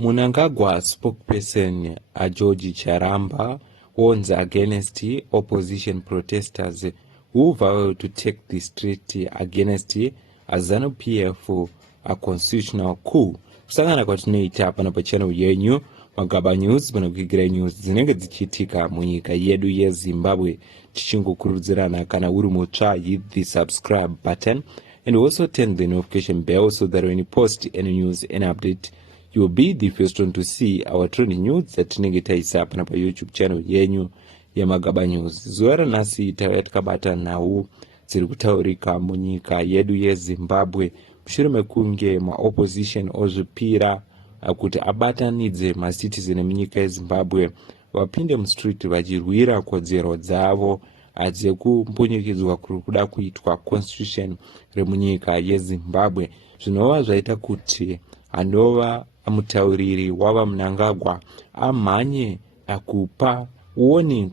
Mnangagwa spokesperson George Charamba warns against opposition protesters who vow to take the street against ZanuPF a constitutional coup. Kusangana kwatinoita pano pachannel yenyu Magaba News panokuigira news dzinenge dzichiitika munyika yedu yeZimbabwe, tichingokurudzirana kana uri mutsva, hit the subscribe button and also turn the notification bell so that when you post any news and update you will be the first one to see our trending news yatinenge taisa pana pa YouTube channel yenyu yeMagaba News. Zuva ranhasi tauya takabata nhau dziri kutaurika munyika yedu yeZimbabwe mushure mekunge maopposition ozvipira kuti abatanidze macitizen emunyika yeZimbabwe vapinde mustreet vachirwira kodzero dzavo dzekumbunyikidzwa kuri kuda kuitwa constitution remunyika yeZimbabwe. Zvinova zvaita kuti anova mutauriri wava Mnangagwa amhanye kupa warning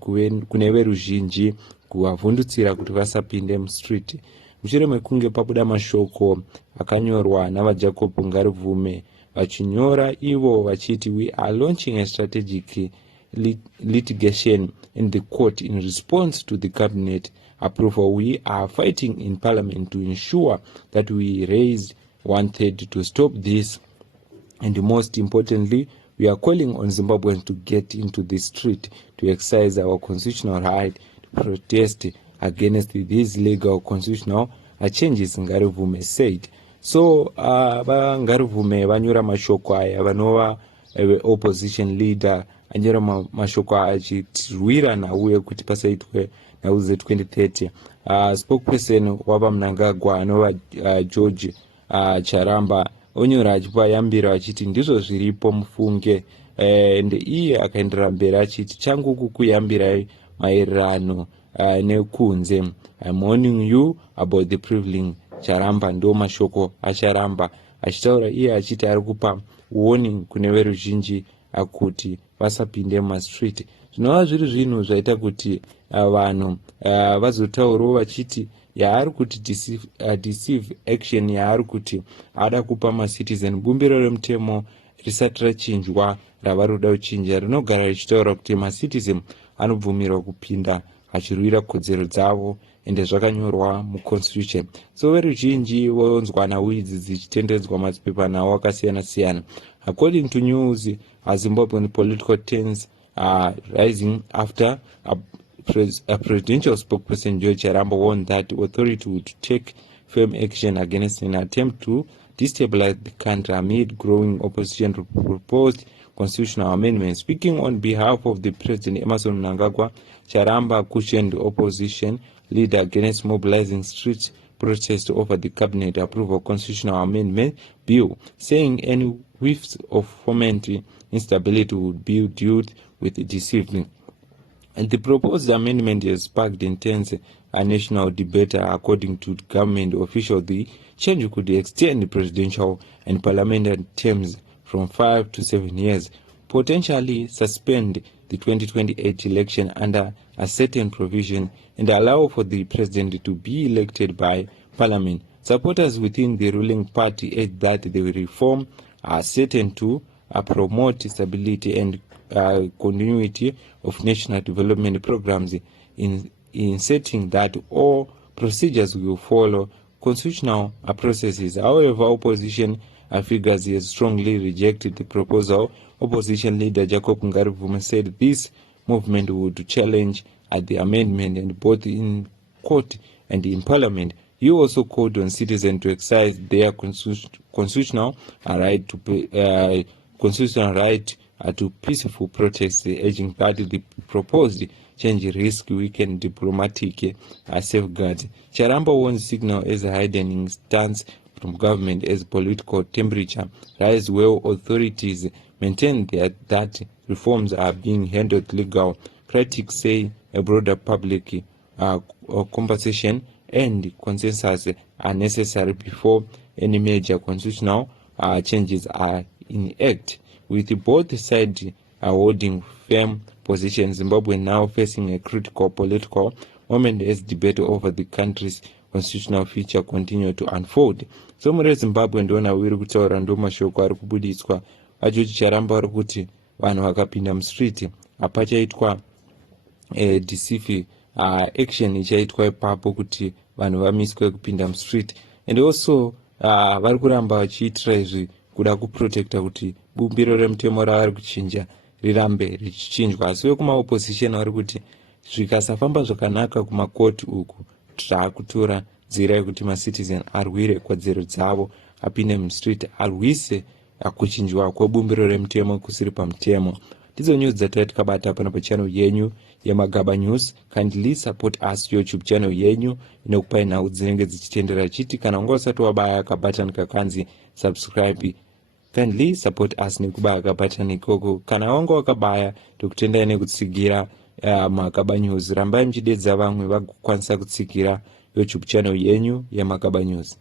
kune veruzhinji kuvavhundutsira kuti vasapinde mustreet mushure mekunge pabuda mashoko akanyorwa navaJacob Ngarivume vachinyora ivo vachiti we are launching a strategic litigation in the court in response to the cabinet approval. We are fighting in parliament to ensure that we raise 1/3 to stop this, and most importantly we are calling on Zimbabweans to get into the street to exercise our constitutional right to protest against these legal constitutional changes, Ngarivume said. So Ngarivume vanyora mashoko aya vanova opposition leader anyora mashoko achitirwira nhau kuti pasaitwe nhau ze2030. Spokesperson wava Mnangagwa anova George Charamba onyora achipa yambiro achiti ndizvo zviripo mufunge, iye akaenderera mberi achiti changu kukuyambirai maererano nekunze. I'm warning you about the privilege. Charamba ndo mashoko acharamba achitaura iye achiti ari kupa warning kune veruzhinji kuti vasapinde mumastreet. Zvinova zviri zvinhu zvaita kuti vanhu vazotaurawo vachiti yaari kuti deceive action yaari kuti ada kupa macitizen bumbiro remutemo risati rachinjwa ravari kuda kuchinja rinogara richitaura kuti macitizen anobvumirwa kupinda achirwira kodzero dzavo ende zvakanyorwa muconstitution. So veruzhinji vonzwa nhau idzi dzichitendedzwa madzipepanhau akasiyana siyana. According to news, Zimbabwean political tensions are rising after a presidential spokesperson George Charamba warned that authority would take firm action against an attempt to destabilize the country amid growing opposition to proposed constitutional amendments. Speaking on behalf of the President Emmerson Mnangagwa, Charamba cautioned opposition leader against mobilizing street protests over the cabinet approval constitutional amendment bill, saying any whiffs of fomenting instability would be dealt with decisively. And the proposed amendment has sparked intense national debate. According to government officials, the change could extend the presidential and parliamentary terms from 5 to 7 years, potentially suspend the 2028 election under a certain provision, and allow for the president to be elected by parliament. Supporters within the ruling party urge that the reform are certain to promote stability and continuity of national development programs, in setting that all procedures will follow constitutional processes. However, opposition figures have strongly rejected the proposal. Opposition leader Jacob Ngarivume said this movement would challenge the amendment and both in court and in parliament. He also called on citizens to exercise their constitutional right to peaceful protests, urging that the proposed change risk weaken diplomatic safeguards. Charamba warns signal as a hardening stance from government as political temperature rise while authorities maintain that reforms are being handled legal. Critics say a broader public conversation and consensus are necessary before any major constitutional changes are enacted. With both sides holding firm positions, Zimbabwe now facing a critical political moment as debate over the country's constitutional future continue to unfold. So muri Zimbabwe ndona wiri kutaura ndo mashoko ari kubuditswa vaJoji Charamba vari kuti vanhu vakapinda mustreet hapachaitwa deceive action ichaitwa ipapo kuti vanhu vamiswe kupinda mustreet. And also vari kuramba vachiitira izvi kuda kuprotecta kuti bumbiro remutemo ravari kuchinja rirambe richichinjwa. Asi vekumaopposition vari kuti zvikasafamba zvakanaka kumakoti uku taakutora nzira yekuti macitizen arwire kodzero dzavo, apinde mustreet arwise kuchinjwa kwebumbiro remutemo kusiri pamutemo. Ndidzo news dzatanga tikabata pano pachannel yenyu yeMagaba News. Kindly support us YouTube channel yenyu inokupai nhau dzinenge dzichitendera chiti. Kana unga usati wabaya kabutton kakanzi subscribe, kindly support us nekubaya kabutton ikoko. Kana wanga wakabaya tokutendai nekutsigira Magaba News. Rambai mchidedza vamwe vagokwanisa kutsikira YouTube channel yenyu yeMagaba News.